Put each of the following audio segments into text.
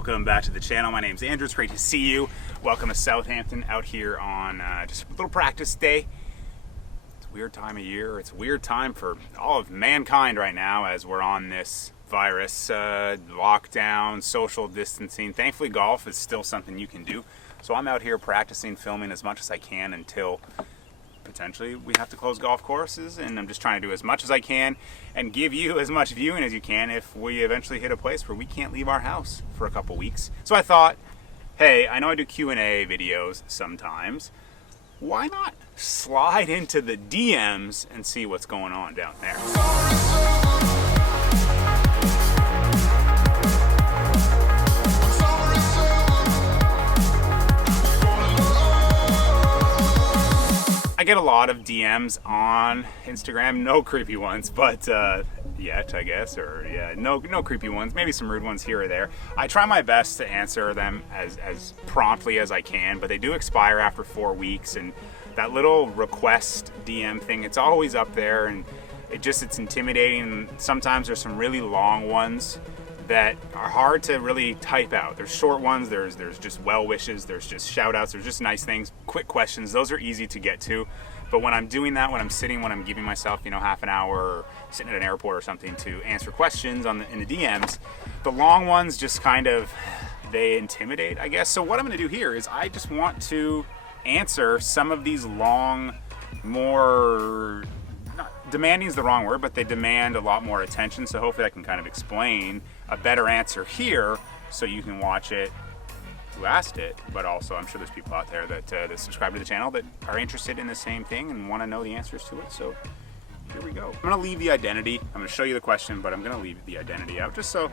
welcome back to the channel. My name's Andrew. It's great to see you. Welcome to Southampton, out here on just a little practice day. It's a weird time of year. It's a weird time for all of mankind right now as we're on this virus lockdown, social distancing. Thankfully, golf is still something you can do. So I'm out here practicing, filming as much as I can until potentially we have to close golf courses, and I'm just trying to do as much as I can and give you as much viewing as you can if we eventually hit a place where we can't leave our house for a couple weeks. So I thought, hey, I know I do Q&A videos sometimes. Why not slide into the DMs and see what's going on down there? I get a lot of DMs on Instagram, no creepy ones, but yet, I guess, or yeah, no creepy ones, maybe some rude ones here or there. I try my best to answer them as promptly as I can, but they do expire after 4 weeks, and that little request DM thing, it's always up there, and it's intimidating. Sometimes there's some really long ones that are hard to really type out. There's short ones, there's just well wishes, there's just shout outs, there's just nice things, quick questions. Those are easy to get to. But when I'm doing that, when I'm giving myself, half an hour or sitting at an airport or something to answer questions in the DMs, the long ones just kind of, they intimidate, I guess. So what I'm gonna do here is I just want to answer some of these long, more, demanding is the wrong word, but they demand a lot more attention. So hopefully I can kind of explain a better answer here so you can watch it who asked it, but also I'm sure there's people out there that subscribe to the channel that are interested in the same thing and want to know the answers to it. So here we go. I'm going to leave the identity. I'm going to show you the question, but I'm going to leave the identity out just want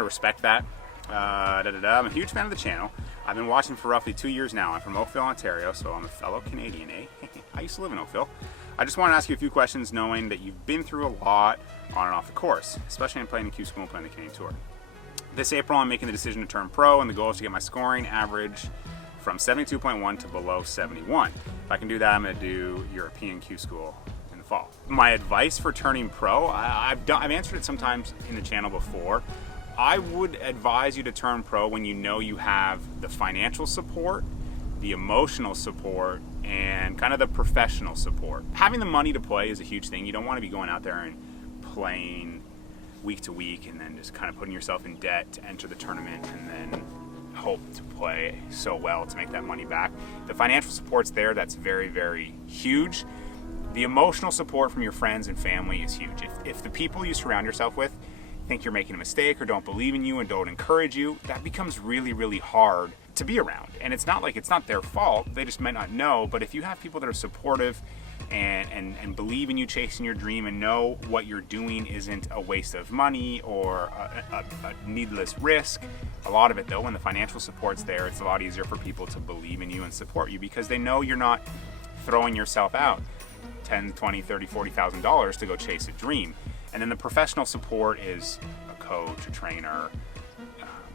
to respect that. I'm a huge fan of the channel. I've been watching for roughly 2 years now. I'm from Oakville, Ontario, so I'm a fellow Canadian, eh? I used to live in Oakville. I just want to ask you a few questions knowing that you've been through a lot on and off the course, especially in playing the Q School and playing the Canadian Tour. This April, I'm making the decision to turn pro, and the goal is to get my scoring average from 72.1 to below 71. If I can do that, I'm going to do European Q School in the fall. My advice for turning pro, I've answered it sometimes in the channel before. I would advise you to turn pro when you know you have the financial support, the emotional support, and kind of the professional support. Having the money to play is a huge thing. You don't want to be going out there and playing week to week and then just kind of putting yourself in debt to enter the tournament and then hope to play so well to make that money back. The financial support's there. That's very, very huge. The emotional support from your friends and family is huge. If the people you surround yourself with think you're making a mistake or don't believe in you and don't encourage you, that becomes really, really hard to be around. And it's not like it's not their fault, they just might not know. But if you have people that are supportive and believe in you chasing your dream and know what you're doing isn't a waste of money or a needless risk, a lot of it though, when the financial support's there, it's a lot easier for people to believe in you and support you because they know you're not throwing yourself out $10, $20, $30, $40,000 to go chase a dream. And then the professional support is a coach, a trainer,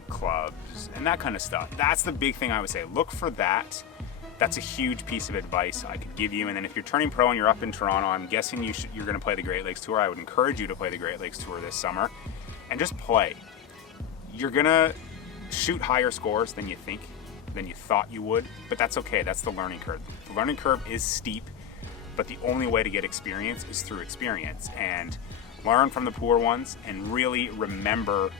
clubs, and that kind of stuff. That's the big thing I would say. Look for that. That's a huge piece of advice I could give you. And then if you're turning pro and you're up in Toronto, I'm guessing you're going to play the Great Lakes Tour. I would encourage you to play the Great Lakes Tour this summer and just play. You're going to shoot higher scores than you thought you would, but that's okay. That's the learning curve. The learning curve is steep, but the only way to get experience is through experience. And learn from the poor ones and really remember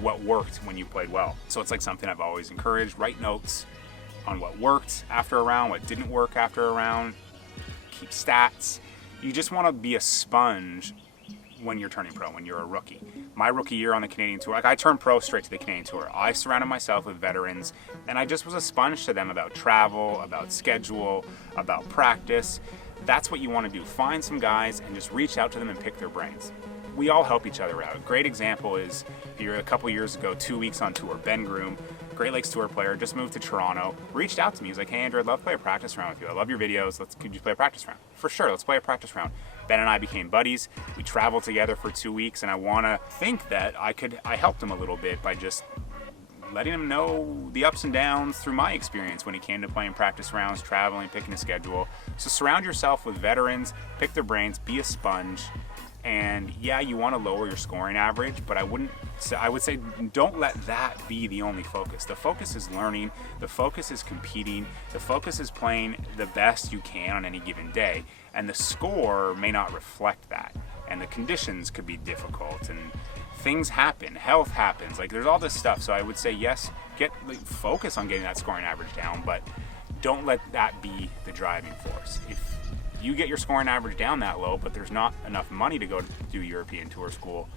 what worked when you played well. So it's like something I've always encouraged. Write notes on what worked after a round, what didn't work after a round. Keep stats. You just want to be a sponge when you're turning pro, when you're a rookie. My rookie year on the Canadian Tour, I turned pro straight to the Canadian Tour. I surrounded myself with veterans, and I just was a sponge to them about travel, about schedule, about practice. That's what you want to do. Find some guys and just reach out to them and pick their brains. We all help each other out. A great example is here a couple years ago, 2 weeks on tour, Ben Groom, Great Lakes Tour player, just moved to Toronto, reached out to me. He's like, hey Andrew, I'd love to play a practice round with you. I love your videos. Could you play a practice round? For sure, let's play a practice round. Ben and I became buddies. We traveled together for 2 weeks, and I want to think that I helped him a little bit by just letting him know the ups and downs through my experience when it came to playing practice rounds, traveling, picking a schedule. So surround yourself with veterans, pick their brains, be a sponge, And yeah, you want to lower your scoring average, but I would say don't let that be the only focus. The focus is learning, the focus is competing, the focus is playing the best you can on any given day. And the score may not reflect that. And the conditions could be difficult, and things happen, health happens, like there's all this stuff. So I would say yes, focus on getting that scoring average down, but don't let that be the driving force. If you get your scoring average down that low, but there's not enough money to go to do European Tour school,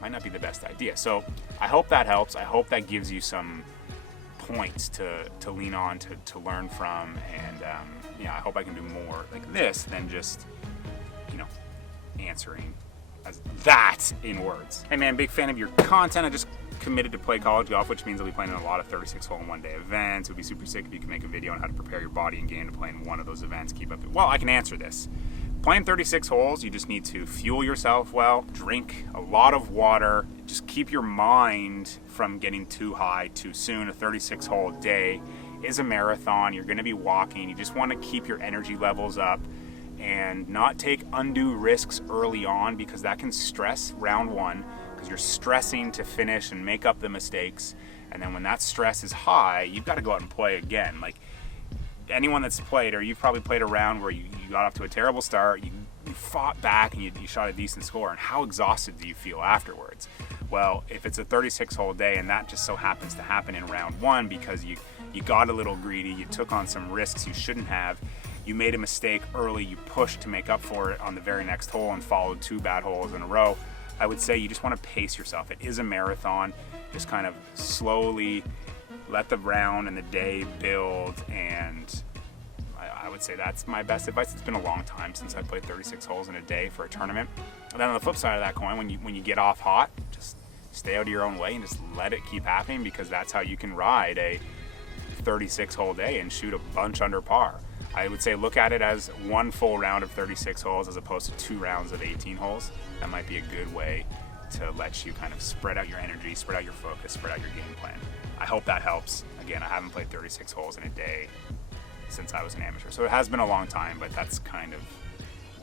might not be the best idea. So I hope that helps. I hope that gives you some points to lean on, to learn from, and yeah, I hope I can do more like this than just, answering as that in words. Hey man, big fan of your content. I just committed to play college golf, which means I'll be playing in a lot of 36-hole in one-day events. It would be super sick if you could make a video on how to prepare your body and game to play in one of those events. Keep up. Well, I can answer this. Playing 36 holes, you just need to fuel yourself well, drink a lot of water, just keep your mind from getting too high too soon. A 36-hole day is a marathon. You're going to be walking. You just want to keep your energy levels up and not take undue risks early on, because that can stress round one, because you're stressing to finish and make up the mistakes. And then when that stress is high, you've got to go out and play again. Like anyone that's played, or you've probably played a round where you got off to a terrible start, you fought back and you shot a decent score, and how exhausted do you feel afterwards? Well, if it's a 36-hole day and that just so happens to happen in round one because you got a little greedy, you took on some risks you shouldn't have, you made a mistake early, you pushed to make up for it on the very next hole and followed 2 bad holes in a row, I would say you just want to pace yourself. It is a marathon. Just kind of slowly let the round and the day build, and I would say that's my best advice. It's been a long time since I played 36 holes in a day for a tournament. And then on the flip side of that coin, when you get off hot, just stay out of your own way and just let it keep happening, because that's how you can ride a 36-hole day and shoot a bunch under par. I would say look at it as one full round of 36 holes as opposed to 2 rounds of 18 holes. That might be a good way to let you kind of spread out your energy, spread out your focus, spread out your game plan. I hope that helps. Again, I haven't played 36 holes in a day since I was an amateur, so it has been a long time, but that's kind of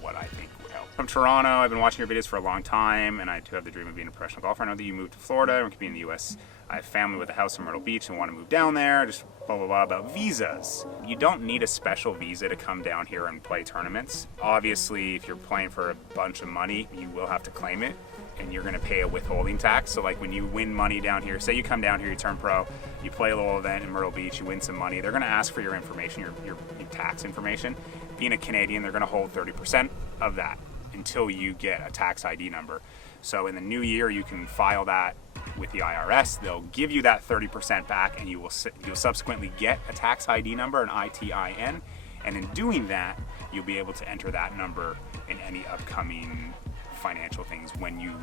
what I think would help. From Toronto, I've been watching your videos for a long time, and I too have the dream of being a professional golfer. I know that you moved to Florida and could be in the US. I have family with a house in Myrtle Beach and want to move down there. Just blah, blah, blah about visas. You don't need a special visa to come down here and play tournaments. Obviously, if you're playing for a bunch of money, you will have to claim it, and you're going to pay a withholding tax. So like when you win money down here, say you come down here, you turn pro, you play a little event in Myrtle Beach, you win some money, they're going to ask for your information, your tax information. Being a Canadian, they're going to hold 30% of that until you get a tax ID number. So in the new year, you can file that with the IRS. They'll give you that 30% back, and you'll subsequently get a tax ID number, an ITIN, and in doing that, you'll be able to enter that number in any upcoming financial things when you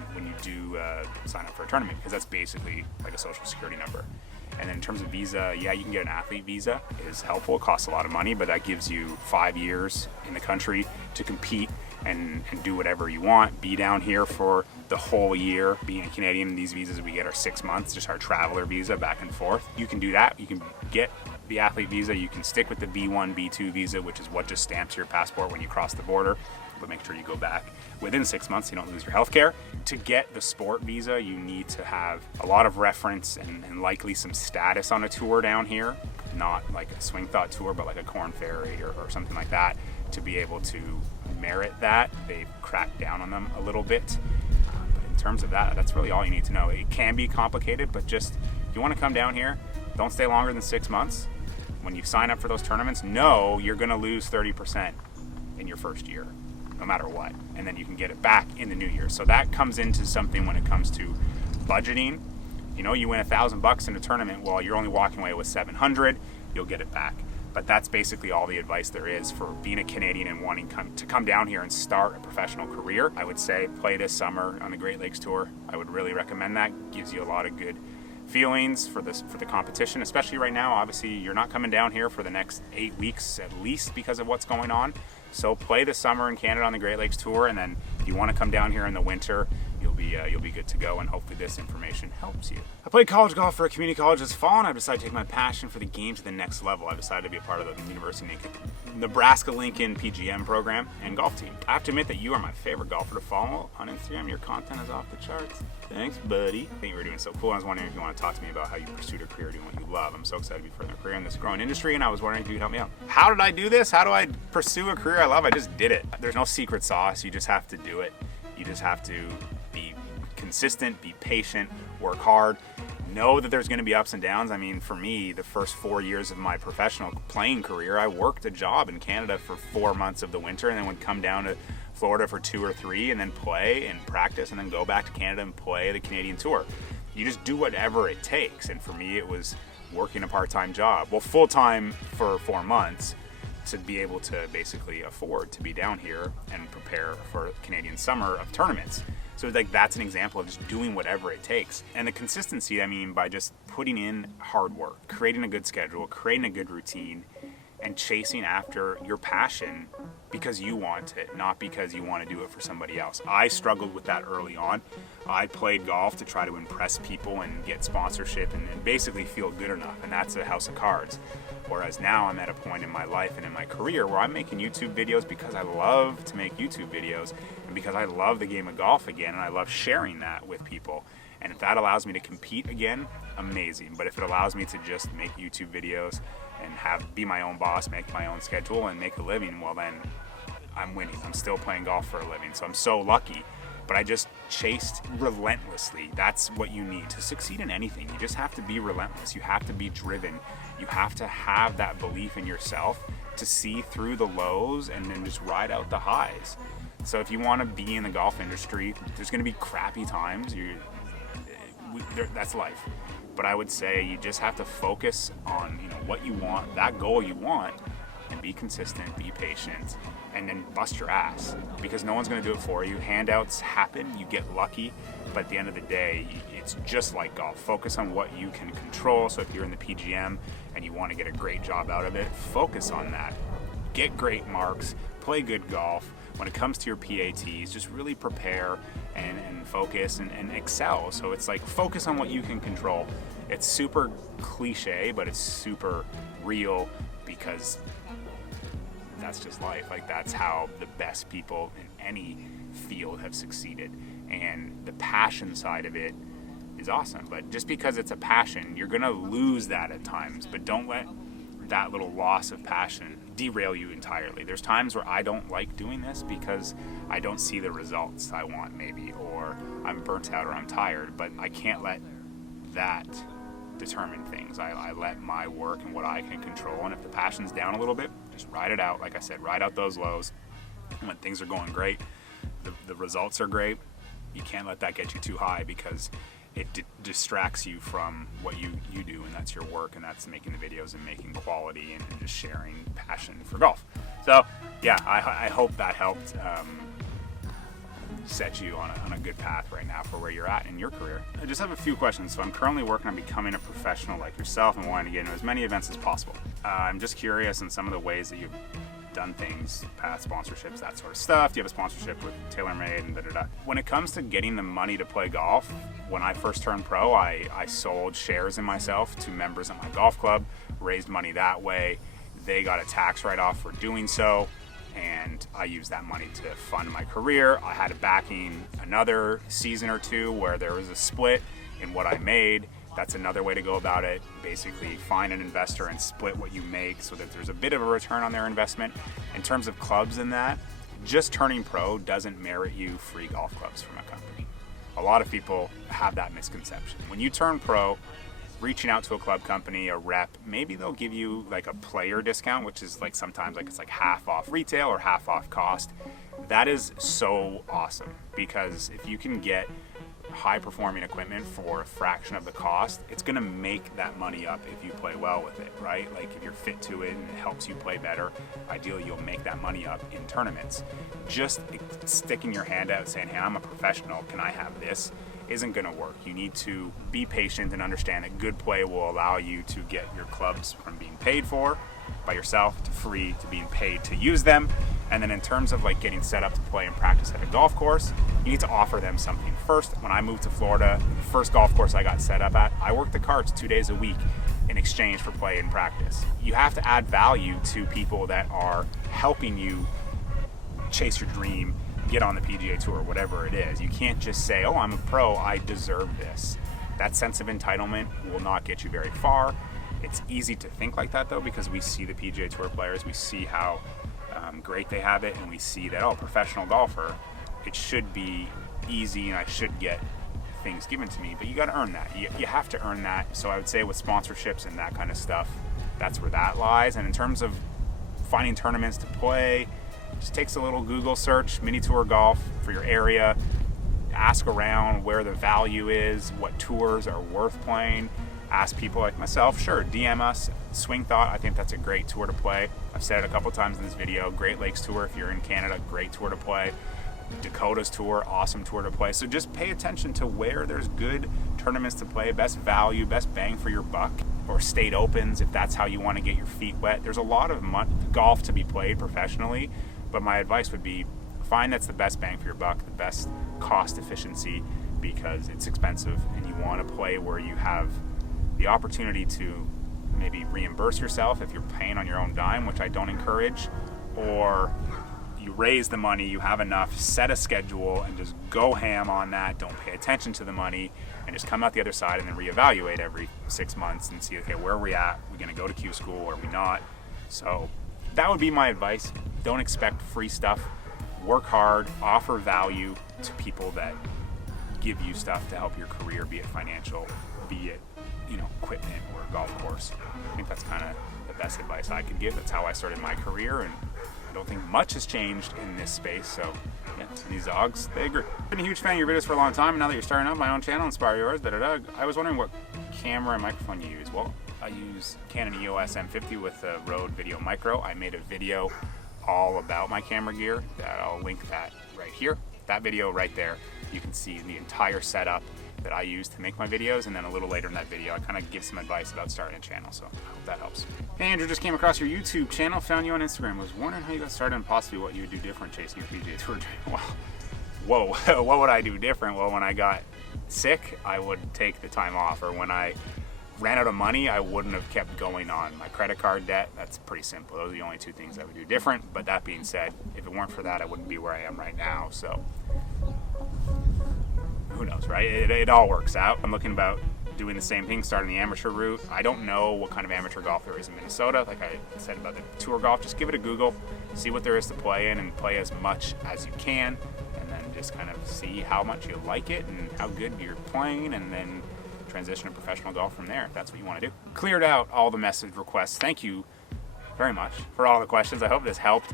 do sign up for a tournament, because that's basically like a social security number. And then in terms of visa, yeah, you can get an athlete visa. It is helpful. It costs a lot of money, but that gives you 5 years in the country to compete and do whatever you want. Be down here for the whole year. Being a Canadian, these visas we get are 6 months, just our traveler visa back and forth. You can do that. You can get the athlete visa. You can stick with the B1, B2 visa, which is what just stamps your passport when you cross the border. But make sure you go back within 6 months so you don't lose your health care. To get the sport visa, you need to have a lot of reference and likely some status on a tour down here. Not like a Swing Thought tour, but like a Corn Ferry or something like that, to be able to merit that. They've cracked down on them a little bit. But in terms of that, that's really all you need to know. It can be complicated, but just if you want to come down here, don't stay longer than 6 months. When you sign up for those tournaments, know you're going to lose 30% in your first year, no matter what, and then you can get it back in the new year. So that comes into something when it comes to budgeting. You win $1,000 in a tournament, well, you're only walking away with 700, you'll get it back. But that's basically all the advice there is for being a Canadian and wanting to come down here and start a professional career. I would say play this summer on the Great Lakes Tour. I would really recommend that. Gives you a lot of good feelings for the competition, especially right now. Obviously, you're not coming down here for the next 8 weeks at least because of what's going on. So play the summer in Canada on the Great Lakes Tour, and then if you want to come down here in the winter, you'll be you'll be good to go, and hopefully this information helps you. I played college golf for a community college this fall, and I've decided to take my passion for the game to the next level. I've decided to be a part of the Nebraska-Lincoln PGM program and golf team. I have to admit that you are my favorite golfer to follow on Instagram. Your content is off the charts. Thanks, buddy. I think you were doing so cool. I was wondering if you want to talk to me about how you pursued a career doing what you love. I'm so excited to be furthering a career in this growing industry, and I was wondering if you could help me out. How did I do this? How do I pursue a career I love? I just did it. There's no secret sauce. You just have to do it. You just have to be consistent, be patient, work hard. Know that there's going to be ups and downs. I mean, for me, the first 4 years of my professional playing career, I worked a job in Canada for 4 months of the winter, and then would come down to Florida for 2 or 3, and then play and practice, and then go back to Canada and play the Canadian Tour. You just do whatever it takes. And for me, it was working a part-time job. Well, full-time for 4 months to be able to basically afford to be down here and prepare for Canadian summer of tournaments. So like that's an example of just doing whatever it takes. And the consistency, I mean, by just putting in hard work, creating a good schedule, creating a good routine, and chasing after your passion because you want it, not because you want to do it for somebody else. I struggled with that early on. I played golf to try to impress people and get sponsorship and basically feel good enough, and that's a house of cards. Whereas now I'm at a point in my life and in my career where I'm making YouTube videos because I love to make YouTube videos and because I love the game of golf again, and I love sharing that with people. And if that allows me to compete again, amazing. But if it allows me to just make YouTube videos and be my own boss, make my own schedule, and make a living, well then I'm winning. I'm still playing golf for a living, so I'm so lucky. But I just chased relentlessly. That's what you need to succeed in anything. You just have to be relentless. You have to be driven. You have to have that belief in yourself to see through the lows and then just ride out the highs. So if you want to be in the golf industry, there's going to be crappy times. That's life. But I would say you just have to focus on what you want, that goal you want, and be consistent, be patient, and then bust your ass, because no one's going to do it for you. Handouts happen, you get lucky, but at the end of the day, it's just like golf. Focus on what you can control. So if you're in the PGM and you want to get a great job out of it, focus on that. Get great marks, play good golf. When it comes to your PATs, just really prepare and focus and excel. So it's like focus on what you can control. It's super cliche, but it's super real, because that's just life. Like that's how the best people in any field have succeeded. And the passion side of it is awesome. But just because it's a passion, you're gonna lose that at times. But don't let that little loss of passion derail you entirely. There's times where I don't like doing this because I don't see the results I want, maybe, or I'm burnt out or I'm tired, but I can't let that determine things. I let my work and what I can control, and if the passion's down a little bit, just ride it out. Like I said, ride out those lows. And when things are going great, the results are great, you can't let that get you too high, because it distracts you from what you do, and that's your work, and that's making the videos and making quality and just sharing passion for golf. So yeah, I hope that helped set you on a good path right now for where you're at in your career. I just have a few questions. So I'm currently working on becoming a professional like yourself and wanting to get into as many events as possible. I'm just curious in some of the ways that you've done things, past sponsorships, that sort of stuff. Do you have a sponsorship with TaylorMade and da-da-da? When it comes to getting the money to play golf, when I first turned pro, I sold shares in myself to members at my golf club, raised money that way. They got a tax write-off for doing so, and I used that money to fund my career. I had a backing another season or two where there was a split in what I made. That's another way to go about it. Basically, find an investor and split what you make so that there's a bit of a return on their investment. In terms of clubs and that, just turning pro doesn't merit you free golf clubs from a company. A lot of people have that misconception. When you turn pro, reaching out to a club company, a rep, maybe they'll give you like a player discount, which is like sometimes like it's like half off retail or half off cost. That is so awesome, because if you can get high performing equipment for a fraction of the cost, it's going to make that money up if you play well with it, right? Like if you're fit to it and it helps you play better, ideally you'll make that money up in tournaments. Just sticking your hand out saying, hey, I'm a professional, can I have this, isn't going to work. You need to be patient and understand that good play will allow you to get your clubs from being paid for by yourself to free to being paid to use them. And then in terms of like getting set up to play and practice at a golf course, you need to offer them something. First, when I moved to Florida, the first golf course I got set up at, I worked the carts 2 days a week in exchange for play and practice. You have to add value to people that are helping you chase your dream, get on the PGA Tour, whatever it is. You can't just say, oh, I'm a pro, I deserve this. That sense of entitlement will not get you very far. It's easy to think like that though, because we see the PGA Tour players, we see how great they have it, and we see that, oh, professional golfer, it should be easy and I should get things given to me, but you got to earn that. You have to earn that. So I would say with sponsorships and that kind of stuff, that's where that lies. And in terms of finding tournaments to play, just takes a little Google search, mini tour golf for your area, ask around where the value is, what tours are worth playing, ask people like myself, sure, DM us, Swing Thought, I think that's a great tour to play. I've said it a couple times in this video, Great Lakes Tour if you're in Canada, great tour to play. Dakota's Tour, awesome tour to play. So just pay attention to where there's good tournaments to play, best value, best bang for your buck, or state opens if that's how you want to get your feet wet. There's a lot of golf to be played professionally, but my advice would be find that's the best bang for your buck, the best cost efficiency, because it's expensive and you want to play where you have the opportunity to maybe reimburse yourself if you're paying on your own dime, which I don't encourage, or you raise the money, you have enough, set a schedule and just go ham on that. Don't pay attention to the money and just come out the other side and then reevaluate every 6 months and see, okay, where are we at? Are we going to go to Q school or are we not? So that would be my advice. Don't expect free stuff. Work hard, offer value to people that give you stuff to help your career, be it financial, be it, equipment or golf course. I think that's kind of the best advice I could give. That's how I started my career, and I don't think much has changed in this space. So yeah, these dogs, they agree. I've been a huge fan of your videos for a long time, and now that you're starting up my own channel, Inspire Yours, I was wondering what camera and microphone you use. Well, I use Canon EOS M50 with a Rode Video Micro. I made a video all about my camera gear that I'll link that right here. That video right there, you can see the entire setup that I use to make my videos, and then a little later in that video I kind of give some advice about starting a channel, so I hope that helps. Hey Andrew, just came across your YouTube channel, found you on Instagram, was wondering how you got started and possibly what you would do different chasing your PGA Tour dream. Well, whoa, what would I do different? Well, when I got sick, I would take the time off, or when I ran out of money, I wouldn't have kept going on my credit card debt. That's pretty simple. Those are the only two things I would do different, but that being said, if it weren't for that, I wouldn't be where I am right now, so who knows, right? It all works out. I'm looking about doing the same thing, starting the amateur route. I don't know what kind of amateur golf there is in Minnesota. Like I said about the tour golf, just give it a Google, see what there is to play in, and play as much as you can, and then just kind of see how much you like it and how good you're playing, and then transition to professional golf from there if that's what you want to do. Cleared out all the message requests. Thank you very much for all the questions. I hope this helped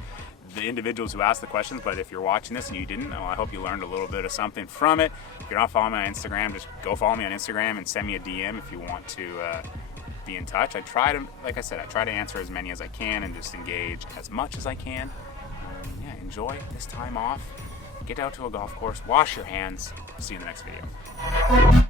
the individuals who asked the questions, but if you're watching this and you didn't, well, I hope you learned a little bit of something from it. If you're not following me on Instagram, just go follow me on Instagram and send me a DM if you want to be in touch. Like I said, I try to answer as many as I can and just engage as much as I can. Yeah, enjoy this time off. Get out to a golf course, wash your hands. See you in the next video.